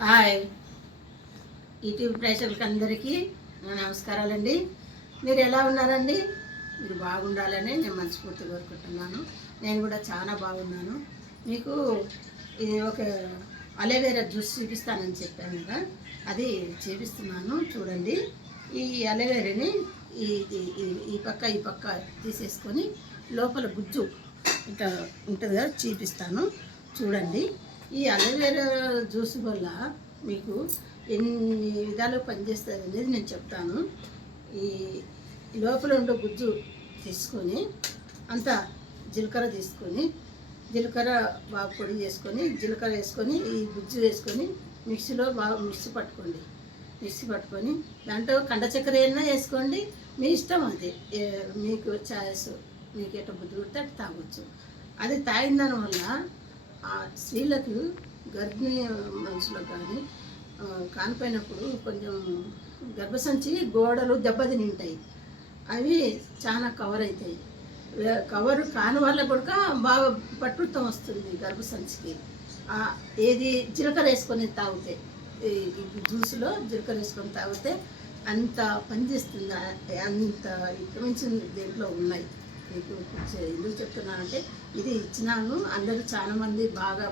Hi YouTube ప్రేక్షకులకి అందరికీ నా నమస్కారాలండి. మీరు ఎలా ఉన్నారండి? మీరు బాగుండాలని నేను మనస్ఫూర్తి కోరుకుంటున్నాను. నేను కూడా చాలా బాగున్నాను. మీకు ఇది ఒక అలోవెరా జ్యూస్ చూపిస్తానని చెప్పాను కదా, అది చూపిస్తున్నాను చూడండి. ఈ అలోవెరాని ఈ ఈ పక్క తీసేసుకొని లోపల గుజ్జు ఇట్లా ఉంటుంది కదా, చూపిస్తాను చూడండి. ఈ అలోవెరా జ్యూస్ వల్ల మీకు ఎన్ని విధాలు పనిచేస్తుంది అనేది నేను చెప్తాను. ఈ లోపల ఉండే గుజ్జు తీసుకొని అంతా జీలకర్ర తీసుకొని, జీలకర్ర బాగా పొడి చేసుకొని, జీలకర్ర వేసుకొని ఈ గుజ్జు వేసుకొని మిక్సీలో బాగా మిక్సీ పట్టుకొని దాంట్లో కండ చక్కెర అయినా వేసుకోండి, మీ ఇష్టం. అది మీకు ఛాయిస్, మీకు ఎట్లా బుద్ధి కొడితే అట్లా తాగొచ్చు. అది తాగిన దానివల్ల ఆ స్త్రీలకు, గర్భిణీ మనుషులకు కానీ కానిపోయినప్పుడు కొంచెం గర్భసంచి గోడలు దెబ్బతిని ఉంటాయి, అవి చాలా కవర్ అవుతాయి. కవర్ కాని వాళ్ళ కూడా బాగా పట్టుత్వం వస్తుంది గర్భసంచికి. ఏది జీలకర్ర వేసుకొని తాగితే, ఈ జ్యూస్లో జీలకర్ర వేసుకొని తాగితే అంత పనిచేస్తుంది. అంత మించిన దేంట్లో ఉన్నాయి. మీకు ఎందుకు చెప్తున్నానంటే, ఇది ఇచ్చినాను. అందరూ చాలామంది బాగా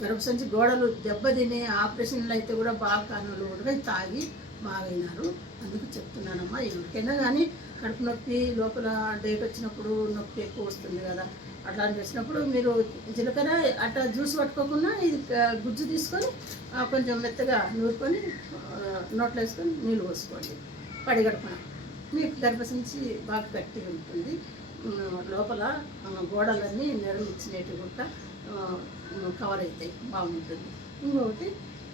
గర్భసంచి గోడలు దెబ్బతిని ఆపరేషన్లు అయితే కూడా బాగా కానులు కూడా తాగి బాగైనారు. అందుకు చెప్తున్నానమ్మా. ఎవరికైనా కానీ కడుపు నొప్పి, లోపల డేట్ వచ్చినప్పుడు నొప్పి ఎక్కువ వస్తుంది కదా, అట్లాంటి వచ్చినప్పుడు మీరు జీలకర్ర అట్లా జ్యూస్ పట్టుకోకుండా ఇది గుజ్జు తీసుకొని కొంచెం మెత్తగా నూరుకొని నోట్లో వేసుకొని నీళ్ళు పోసుకోండి పడిగడుపున. మీకు గర్భసంచి బాగా గట్టిగా ఉంటుంది. లోపల గోడలన్నీ నెరలు ఇచ్చినట్టు కూడా కవర్ అవుతాయి, బాగుంటుంది. ఇంకొకటి,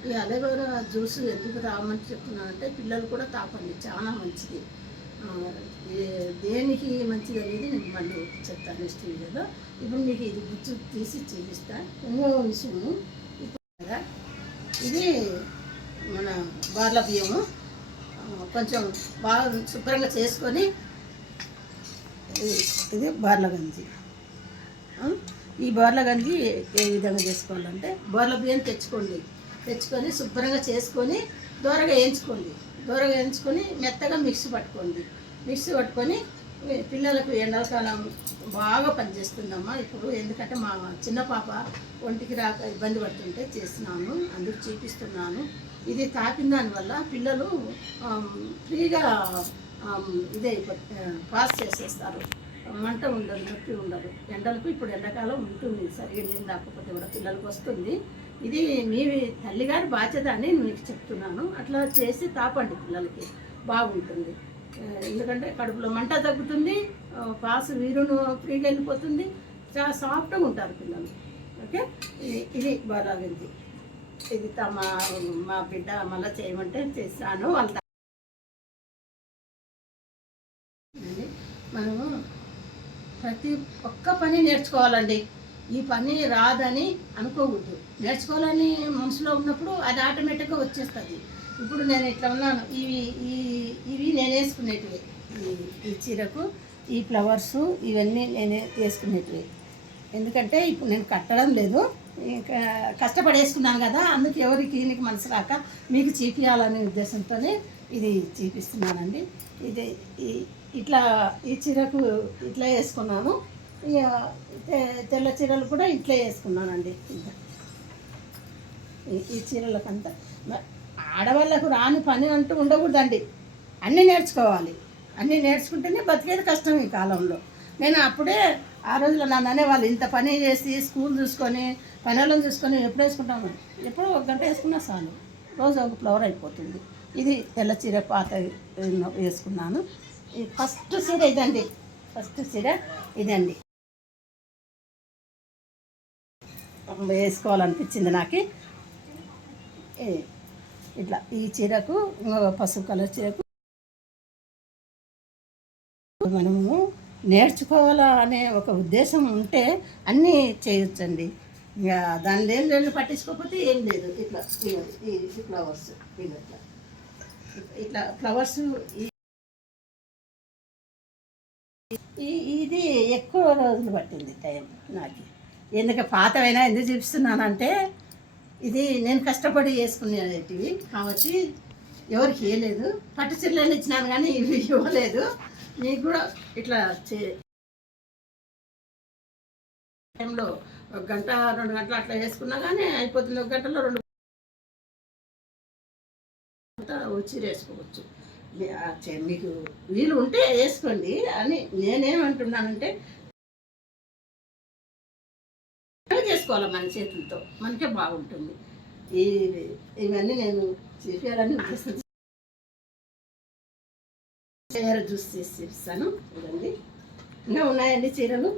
ఈ అలోవెరా జ్యూస్ ఎందుకు తాగమని చెప్తున్నానంటే, పిల్లలు కూడా తాపండి, చాలా మంచిది. దేనికి మంచిది అనేది నేను మళ్ళీ చెప్తాను నెక్స్ట్ వీడియోలో. ఇప్పుడు మీకు ఇది గుజ్జు తీసి చూపిస్తాను. ఇంకో విషయము, ఇప్పుడు కదా ఇది మన బార్ల బియ్యము కొంచెం బాగా శుభ్రంగా చేసుకొని, ఇది బార్ల గంజి. ఈ బార్ల గంజి ఏ విధంగా చేసుకోవాలంటే, బార్ల బియ్యం తెచ్చుకొని శుభ్రంగా చేసుకొని దోరగా వేయించుకొని మెత్తగా మిక్సీ పట్టుకొని పిల్లలకు ఎండాకాలం బాగా పనిచేస్తుందమ్మా ఇప్పుడు. ఎందుకంటే మా చిన్న పాప ఒంటికి రాక ఇబ్బంది పడుతుంటే చేస్తున్నాను, అందుకు చూపిస్తున్నాను. ఇది తాకిన దానివల్ల పిల్లలు ఫ్రీగా ఇదే పాస్ చేసేస్తారు, మంట ఉండదు, నొప్పి ఉండదు. ఎండలకు ఇప్పుడు ఎండాకాలం ఉంటుంది, సరిగ్గా నీళ్ళు తాకపోతే కూడా పిల్లలకు వస్తుంది. ఇది మీ తల్లిగారి బాధ్యత అని మీకు చెప్తున్నాను. అట్లా చేసి తాపండి, పిల్లలకి బాగుంటుంది. ఎందుకంటే కడుపులో మంట తగ్గుతుంది, పాసు వీరును ఫ్రీగా వెళ్ళిపోతుంది, చాలా సాఫ్ట్గా ఉంటారు పిల్లలు. ఓకే, ఇది బాగుంది. ఇది మా బిడ్డ మళ్ళీ చేయమంటే చేశాను. వాళ్ళ మనము ప్రతి ఒక్క పని నేర్చుకోవాలండి. ఈ పని రాదని అనుకోకూడదు, నేర్చుకోవాలని మనసులో ఉన్నప్పుడు అది ఆటోమేటిక్గా వచ్చేస్తుంది. ఇప్పుడు నేను ఇట్లా ఉన్నాను, ఇవి నేను వేసుకునేటివి. ఈ చీరకు ఈ ఫ్లవర్సు ఇవన్నీ నేనే వేసుకునేటివి. ఎందుకంటే ఇప్పుడు నేను కట్టడం లేదు, ఇంకా కష్టపడి వేసుకున్నాను కదా, అందుకు ఎవరికి నీకు మనసు రాక మీకు చూపించాలనే ఉద్దేశంతోనే ఇది చూపిస్తున్నానండి. ఇది ఇట్లా ఈ చీరకు ఇట్లా వేసుకున్నాను. ఇక తెల్ల చీరలు కూడా ఇట్లా వేసుకున్నానండి. ఇంకా ఈ చీరలకంతా ఆడవాళ్ళకు రాని పని అంటూ ఉండకూడదండి, అన్నీ నేర్చుకోవాలి. అన్నీ నేర్చుకుంటేనే బతికేది కష్టం ఈ కాలంలో. నేను అప్పుడే ఆ రోజుల్లో నన్ను అనేవాళ్ళు, ఇంత పని చేసి స్కూల్ చూసుకొని పనులను చూసుకొని ఎప్పుడు వేసుకుంటాము, ఎప్పుడో 1 గంట వేసుకున్నా చాలు, రోజు ఒక ఫ్లవర్ అయిపోతుంది. ఇది తెల్ల చీర పాత వేసుకున్నాను. ఈ ఫస్ట్ చీర ఇదండి, వేసుకోవాలనిపించింది నాకు. ఇట్లా ఈ చీరకు, పసుపు కలర్ చీరకు మనము నేర్చుకోవాలా అనే ఒక ఉద్దేశం ఉంటే అన్నీ చేయొచ్చండి. ఇంకా దాని ఏం పట్టించుకోకపోతే ఏం లేదు. ఇట్లా ఈ ఫ్లవర్స్ ఇట్లా ఫ్లవర్స్ ఇది ఎక్కువ రోజులు పట్టింది టైం నాకు. ఎందుకంటే పాతవైనా ఎందుకు చూపిస్తున్నానంటే, ఇది నేను కష్టపడి వేసుకునేటివి కాబట్టి ఎవరికి ఇవ్వలేదు. పట్టు చీరలు ఇచ్చినాను కానీ ఇవి ఇవ్వలేదు. మీకు కూడా ఇట్లా టైంలో 1 గంట 2 గంటలు అట్లా వేసుకున్నా కానీ అయిపోతుంది. 1 గంటలో 2 చీర వేసుకోవచ్చు. మీకు వీలు ఉంటే వేసుకోండి అని నేనేమంటున్నానంటే, చేసుకోవాలి మన చేతులతో, మనకే బాగుంటుంది. ఇవన్నీ నేను చేయాలని ఉద్దేశించి జ్యూస్ చేసి ఇస్తాను. చూడండి, ఇంకా ఉన్నాయండి చీరలు.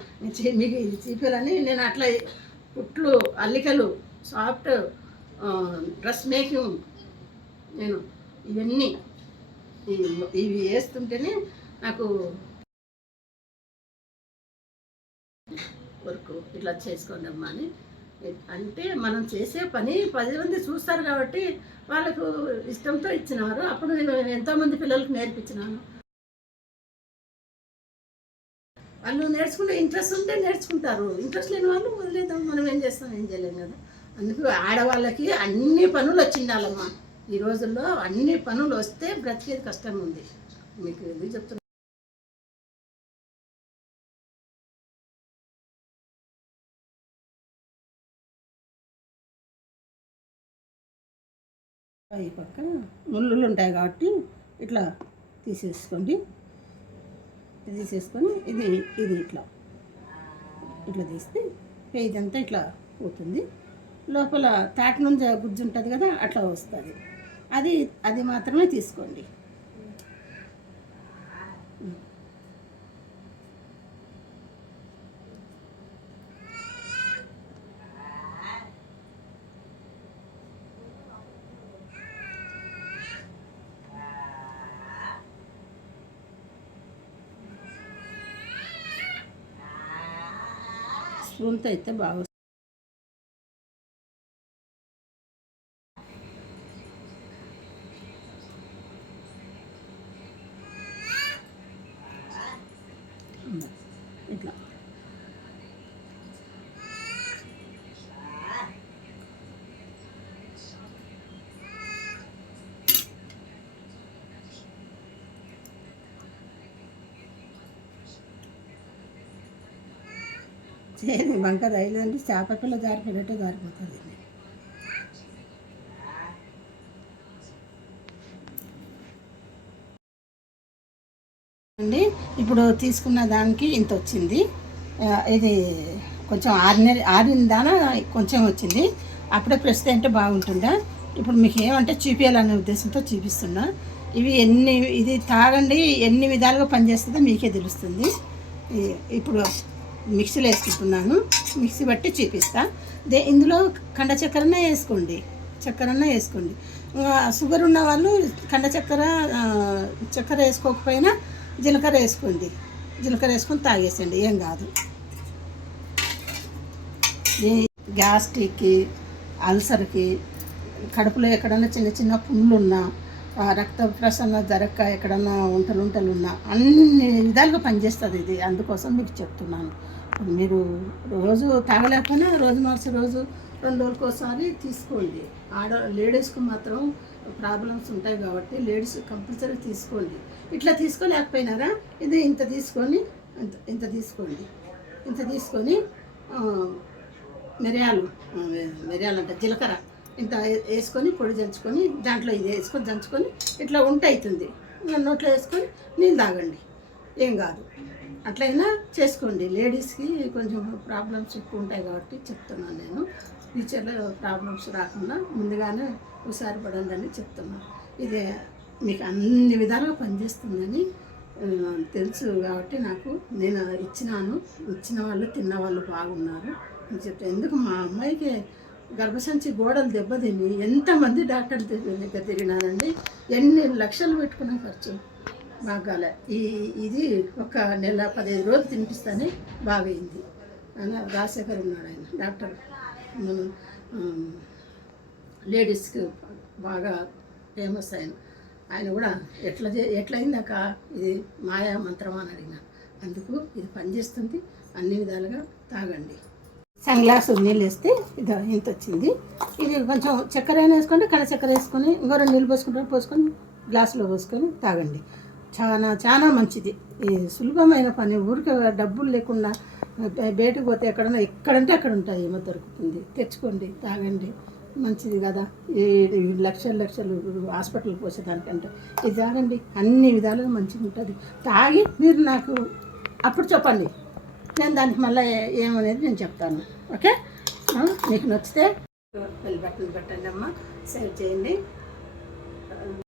మీకు ఇది చూపించాలని నేను అట్లా కుట్లు, అల్లికలు, సాఫ్ట్ డ్రెస్ మేకింగ్, నేను ఇవన్నీ ఇవి వేస్తుంటేనే నాకు వర్క్ ఇట్లా చేసుకోండి అమ్మా అని. అంటే మనం చేసే పని 10 మంది చూస్తారు కాబట్టి వాళ్ళకు ఇష్టంతో ఇచ్చినారు. అప్పుడు నేను ఎంతోమంది పిల్లలకు నేర్పించినాను. వాళ్ళు నేర్చుకుంటే ఇంట్రెస్ట్ ఉంటే నేర్చుకుంటారు, ఇంట్రెస్ట్ లేని వాళ్ళు వదిలేద్దాం. మనం ఏం చేస్తాం, ఏం చేయలేం కదా. అందుకు ఆడవాళ్ళకి అన్ని పనులు వచ్చిండాలమ్మా. ఈ రోజుల్లో అన్ని పనులు వస్తే బ్రతికేది కష్టంగా ఉంది. మీకు ఎందుకు చెప్తున్నా, ఈ పక్క ముళ్ళులు ఉంటాయి కాబట్టి ఇట్లా తీసేసుకోండి. తీసేసుకొని ఇది ఇట్లా తీస్తే పేజ్ అంతా ఇట్లా పోతుంది. లోపల తాటి నుంచి గుజ్జు ఉంటుంది కదా, అట్లా వస్తుంది. అది మాత్రమే తీసుకోండి. స్పూన్తో అయితే బాగా ఇట్లా చేది బంక రైలంటే చేప పిల్ల జారిపోయినట్టే జారిపోతుంది. అండి ఇప్పుడు తీసుకున్న దానికి ఇంత వచ్చింది. ఇది కొంచెం ఆరిన దానా కొంచెం వచ్చింది. అప్పుడే ప్రస్తుతం అంటే బాగుంటుందా. ఇప్పుడు మీకు ఏమంటే చూపించాలనే ఉద్దేశంతో చూపిస్తున్నా. ఇది తాగండి, ఎన్ని విధాలుగా పనిచేస్తుందో మీకే తెలుస్తుంది. ఇప్పుడు మిక్సీలో వేసుకుంటున్నాను. మిక్సీ బట్టి చూపిస్తా. ఇందులో కండ చక్కెరనే వేసుకోండి, షుగర్ ఉన్న వాళ్ళు కండ చక్కెర వేసుకోకపోయినా జీలకర్ర వేసుకోండి. జీలకర్ర వేసుకొని తాగేసండి, ఏం కాదు. గ్యాస్ట్రిక్కి, అల్సర్కి, కడుపులో ఎక్కడన్నా చిన్న చిన్న పుండ్లు ఉన్నా, రక్త ప్రసరణ జరగక ఎక్కడన్నా ఉంటలు ఉన్నా అన్ని విధాలుగా పనిచేస్తుంది ఇది. అందుకోసం మీకు చెప్తున్నాను. మీరు రోజు తాగలేకపోయినా రోజు మార్చి రోజు 2 రోజులకోసారి తీసుకోండి. లేడీస్కి మాత్రం ప్రాబ్లమ్స్ ఉంటాయి కాబట్టి లేడీస్ కంపల్సరీ తీసుకోండి. ఇట్లా తీసుకోలేకపోయినారా, ఇది ఇంత తీసుకోండి. మిరియాలు అంటే జీలకర్ర ఇంత వేసుకొని పొడి దంచుకొని దాంట్లో ఇది వేసుకొని దంచుకొని ఇట్లా అవుతుంది. నోట్లో వేసుకొని నీళ్ళు తాగండి, ఏం కాదు. అట్లయినా చేసుకోండి. లేడీస్కి కొంచెం ప్రాబ్లమ్స్ ఎక్కువ ఉంటాయి కాబట్టి చెప్తున్నాను నేను. ఫ్యూచర్లో ప్రాబ్లమ్స్ రాకుండా ముందుగానే హుషారు పడండి అని చెప్తున్నాను. ఇది మీకు అన్ని విధాలుగా పనిచేస్తుందని తెలుసు కాబట్టి నేను ఇచ్చిన వాళ్ళు తిన్న వాళ్ళు బాగున్నారు అని చెప్తే. ఎందుకు మా అమ్మాయికి గర్భసంచి గోడలు దెబ్బతిని ఎంతమంది డాక్టర్ల దగ్గర తిరిగినానండి. ఎన్ని లక్షలు పెట్టుకున్న ఖర్చు బాగాలే. ఇది ఒక నెల 15 రోజులు తినిపిస్తానే బాగైంది. రాజశేఖర్ ఉన్నాడు, ఆయన డాక్టర్, లేడీస్కి బాగా ఫేమస్ ఆయన కూడా ఎట్లయిందాక ఇది మాయా మంత్రం అని అడిగిన. అందుకు ఇది పనిచేస్తుంది. అన్ని విధాలుగా తాగండి. సన్ గ్లాస్ నీళ్ళు వేస్తే ఇది ఇంత వచ్చింది. ఇది కొంచెం చక్కెర అయినా వేసుకుంటే కణ చక్కెర వేసుకొని ఇంకో 2 నీళ్ళు పోసుకొని గ్లాసులో పోసుకొని తాగండి. చాలా చాలా మంచిది. ఈ సులభమైన పని. ఊరికే డబ్బులు లేకుండా బయటకు పోతే ఎక్కడంటే అక్కడ ఉంటాయి, ఏమో దొరుకుతుంది. తెచ్చుకోండి, తాగండి, మంచిది కదా. ఈ లక్షలు హాస్పిటల్కి పోసేదానికంటే ఇది తాగండి. అన్ని విధాలుగా మంచిగా ఉంటుంది. తాగి మీరు నాకు అప్పుడు చెప్పండి, నేను దానికి మళ్ళీ ఏమనేది నేను చెప్తాను. ఓకే, మీకు నచ్చితే బెల్ బటన్ పెట్టండి అమ్మ, సేవ్ చేయండి.